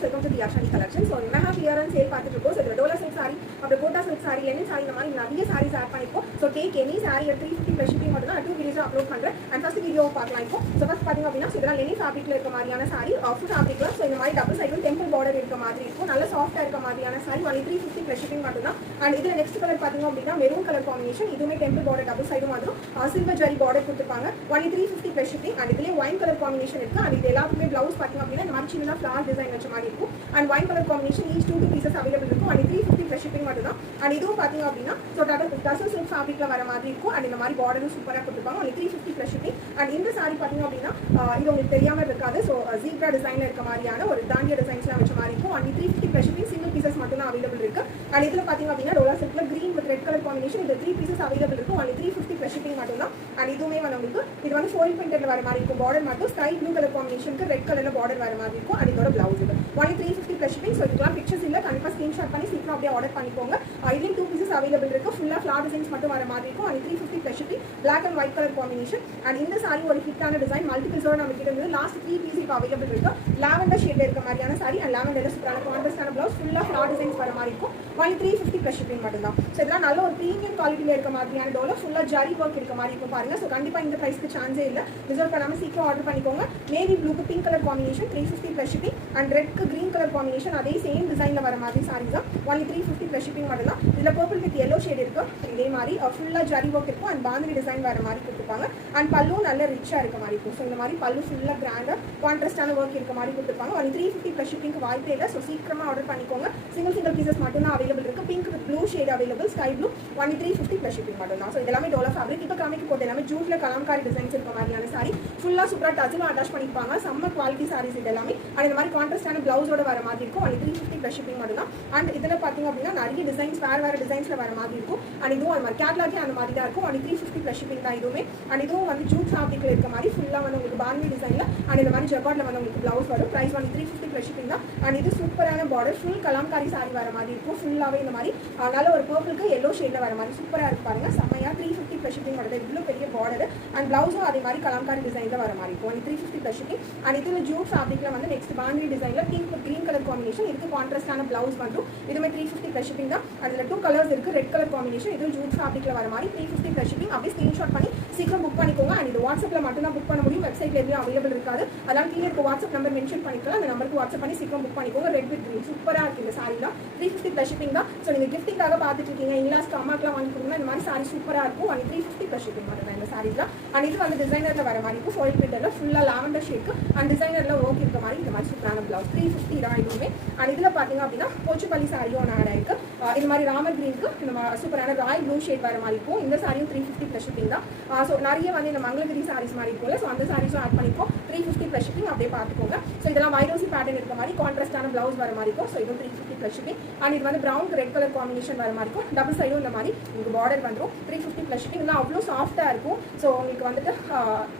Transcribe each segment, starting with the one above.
friends, welcome to the Ashani collection. So mega clearance sale பார்த்துட்டு இருக்கோம். So Dola silk saree, அப்புறம் Kota silk saree, linen saree இந்த மாதிரி நிறைய sarees ஆட் பண்ணிருக்கோம். So take any saree at 350 plus shipping மட்டும் தான் 2 videos அப்லோட் பண்றேன். And first video பார்க்கலாம் இப்போ. So first பாத்தீங்க அப்படினா இதெல்லாம் linen fabricல இருக்க மாதிரியான saree, full fabricல so இந்த மாதிரி டபுள் சைடு டெம்பிள் border இருக்க மாதிரி இருக்கும். நல்ல சாஃப்ட்டா இருக்க மாதிரியான saree only 350 plus shipping மட்டும் தான். And இதுல next color பாத்தீங்க அப்படினா மெரூன் கலர் காம்பினேஷன், இதுமே டெம்பிள் border டபுள் சைடு மாதிரி silver jari border கொடுத்திருப்பாங்க. only 350 plus shipping. And இதுல wine color combination இருக்கு. And இது எல்லாத்துக்குமே blouse பாத்தீங்க அப்படினா இந்த மாதிரி சின்ன flower design வச்ச மாதிரி இருக்கும். And wine color combination each 2 pieces available இருக்கும். only 350 plus shipping மட்டும் தான். And இதுவும் பாத்தீங்க அப்படினா so டசல் silk fabricல வர மாதிரி இருக்கும். And இந்த மாதிரி borderம் சூப்பரா கொடுத்திருப்பாங்க. only 350 plus shipping. And இந்த saree பாத்தீங்க அப்படினா இது உங்களுக்கு தெரியாம இருக்காது. so zebra designல இருக்க மாதிரியான ஒரு தாண்டிய டிசைன்ஸ்லாம் வச்ச மாதிரி இருக்கும். only 350 plus shipping. single pieces மட்டும் தான் available இருக்கு. And இதுல பாத்தீங்க அப்படினா Dola silkல green with red color combination இந்த 3 pieces available இருக்கும். only 350 plus shipping மட்டும் தான். And இதுவுமே வந்து உங்களுக்கு இது வந்து foil printed வர மாதிரி இருக்கும். border மட்டும் sky blue color combinationக்கு red colorல border வர மாதிரி இருக்கும். and இதோட blouse இது only 350 plus shipping. so இதுலாம் pictures இல்ல, கண்டிப்பா screenshot பண்ணி சீக்கிரம் அப்படியே ஆர்டர் பண்ணிக்கோங்க. இதுல 2 pieces available இருக்கு. ஃபுல்லா flower designs மட்டும் வர மாதிரி இருக்கும். only 350 plus shipping. black and white color combination. and இந்த saree ஒரு ஹிட்டான டிசைன் மல்டிபிள்ஸ் ஓட நமக்கு கிட்ட இருந்து லாஸ்ட் 3 pieces இப்போ available இருக்கு. lavender shade இருக்க மாதிரியான saree and lavender சூப்பரான கான்ட்ராஸ்டான blouse ஃபுல்லா flower designs வர மாதிரி இருக்கும். only 350 plus shipping மட்டும் தான். so இதெல்லாம் நல்ல ஒரு பிரீமியம் குவாலிட்டில இருக்க மாதிரியான டோல ஃபுல்லா ஜரி வர்க் இருக்க மாதிரி இருக்கும் பாருங்க. so கண்டிப்பா இந்த பிரைஸ்க்கு சான்ஸே இல்ல. ரிசர்வ் பண்ணாம சீக்கிரம் ஆர்டர் பண்ணிக்கோங்க. நேவி ப்ளூக்கு pink colour combination 350 plus shipping. and ரெட்க்கு கிரீன் கலர் காம்பினேஷன் அதே சேம் டிசைன்ல வர மாதிரி sarees தான். only 350 plus shipping மட்டும் தான். இதுல பர்பிள் வித் yellow shade இருக்கு. இதே மாதிரி ஃபுல்லா ஜரி வர்க் இருக்கும். and பாந்தினி டிசைன் வர மாதிரி கொடுத்திருப்பாங்க. and பல்லு நல்ல ரிச்சா இருக்க மாதிரி இருக்கும். so இந்த மாதிரி பல்லு ஃபுல்லா கிராண்டா கான்ட்ராஸ்டான வர்க் இருக்க மாதிரி கொடுத்திருப்பாங்க. only 350 plus shipping க்கு வாய்ப்பே இல்ல. so சீக்கிரமா ஆர்டர் பண்ணிக்கோங்க. சிங்கிள் பீசஸ் மட்டும் தான் available இருக்கு. Pink with blue shade available, sky blue only 350 plus shipping மட்டும் தான். so இதெல்லாம் டோலா ஃபேப்ரிக். இப்போ காமிக்க போறது எல்லாமே ஜூட்ல கலம்காரி டிசைன்ஸ் இருக்க மாதிரியான saree ஃபுல்லா சூப்பரா டச்சில் அட்டாச் பண்ணிருப்பாங்க. செம்ம குவாலிட்டி sarees இது எல்லாமே. and இந்த மாதிரி கான்ட்ராஸ்டான பிளவுஸோட வர மாதிரி இருக்கும். only 350 plus shipping மட்டும் தான். and இதுல பாத்தீங்க அப்படினா நிறைய டிசைன்ஸ் வேற டிசைன்ஸ்ல வர மாதிரி இருக்கும். and இதுவும் அந்த மாதிரி கேட்டலாகே அந்த மாதிரி தான் இருக்கும். only 350 plus shipping தான் இதுவுமே. and இதுவும் வந்து ஜூட் ஃபேப்ரிக்ல இருக்க மாதிரி ஃபுல்லா வந்து உங்களுக்கு பாந்தினி டிசைன்ல and இந்த மாதிரி ஜக்கார்ட்ல வந்து உங்களுக்கு பிளவுஸ் வரும். பிரைஸ் only 350 plus shipping தான். and இது சூப்பரான border ஃபுல் கலம்காரி saree வர மாதிரி இருக்கும். ஃபுல்லாவே இந்த மாதிரி நல்ல ஒரு பர்பிள்க்கு yellow ஷேட்ல வர மாதிரி சூப்பரா இருக்கு பாருங்க. செமையா 350 plus shipping வருது. இவ்ளோ பெரிய border and blouse அதே மாதிரி கலம்காரி டிசைன்ல வர மாதிரி இருக்கும். only 350 plus shipping. and இதுல ஜூட் ஃபேப்ரிக்ல வந்து நெக்ஸ்ட் பாந்தினி டிசைன்ல pink with green colour combination இதுக்கு கான்ட்ராஸ்டான பிளவுஸ் வந்துரும். இதுமே 350 plus shipping தான். அதுல 2 கலர்ஸ் இருக்கு. ரெட் கலர் காம்பினேஷன் இது ஜூட் ஃபேப்ரிக்ல வர மாதிரி 350 plus shipping. அப்படியே ஸ்கிரீன்ஷாட் பண்ணி சீக்கிரம் புக் பண்ணிக்கோங்க. and இது வாட்ஸ்அப்ல மட்டும் தான் புக் பண்ண முடியும். வெப்சைட்ல எதுவும் அவைலபிள் இருக்காது. அதனால கீழ இருக்க வாட்ஸ்அப் நம்பர் மென்ஷன் பண்ணிக்கலாம். அந்த நம்பருக்கு வாட்ஸ்அப் பண்ணி சீக்கிரம் புக் பண்ணிக்கோங்க. ரெட் வித் கிரீன் சூப்பரா இருக்கு இந்த சாரிலாம். 350 plus shipping தான். சோ நீங்க கிஃப்டிங்காக பாத்துட்டு இருக்கீங்க, இன்லாஸ்க்கு அம்மாக்குலாம் வாங்கி கொடுங்க, இந்த மாதிரி சாரி சூப்பரா இருக்கும். only 350 plus shipping மட்டும் தான் இந்த சாரீஸ்லாம். and இது வந்து டிசைனர்ல வர மாதிரி இருக்கும். foil printerல ஃபுல்லா லாவெண்டர் ஷேட் and டிசைனர்ல ஓகே இருக்க மாதிரி இந்த மாதிரி சூப்பரான பிளவுஸ் 350 தான் இதுவுமே. and இதுல பாத்தீங்க அப்படினா போச்சுப்பள்ளி சாரியும் ஒன்று ஆட் ஆயிருக்கு. இந்த மாதிரி ராமர் கிரீனுக்கு இந்த சூப்பரான ராய் ப்ளூ ஷேட் வர மாதிரி இருக்கும். இந்த சாரியும் 350 plus shipping தான். ஸோ நிறைய வந்து இந்த மங்களகிரி சாரீஸ் மாதிரி இருக்கும்ல, ஸோ அந்த சாரீஸும் ஆட் பண்ணிப்போம். 350 plus shipping அப்படியே பார்த்துக்கோங்க. ஸோ இதெல்லாம் வைரோசி பேட்டர்ன் இருக்க மாதிரி கான்ட்ராஸ்டான பிளவுஸ் வர மாதிரி இருக்கும். ஸோ இதுவும் 350 plus shipping. and இது வந்து ப்ரௌன் ரெட் கலர் காம்பினேஷன் வர மாதிரி இருக்கும். டபுள் சைடும் இந்த மாதிரி உங்களுக்கு பார்டர் வந்துடும். 350 plus shipping. இதெல்லாம் அவ்வளோ சாஃப்டாக இருக்கும். ஸோ உங்களுக்கு வந்துட்டு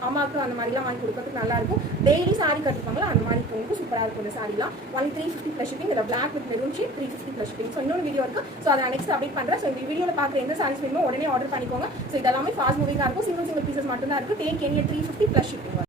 அம்மாவுக்கு அந்த மாதிரிலாம் வாங்கி கொடுக்கறதுக்கு நல்லா இருக்கும். டெய்லி சாரி கட்டுப்பாங்களா அந்த மாதிரி உங்களுக்கு சூப்பராக இருக்கும் இந்த சாரிலாம். only 350 plus shipping. இதில் black with maroon shade 350 plus shipping. So இன்னொரு வீடியோ இருக்கு. ஸோ அதை நெக்ஸ்ட் அப்டேட் பண்ணுறேன். ஸோ இந்த வீடியோவில் பார்க்குற எந்த சாரீஸ் வேணுமோ உடனே ஆர்டர் பண்ணிக்கோங்க. ஸோ இதெல்லாமே ஃபாஸ்ட் மூவிங்காக இருக்கும். சிங்கிள் பீசஸ் மட்டும் தான் இருக்கு. Take any 350 plus shipping.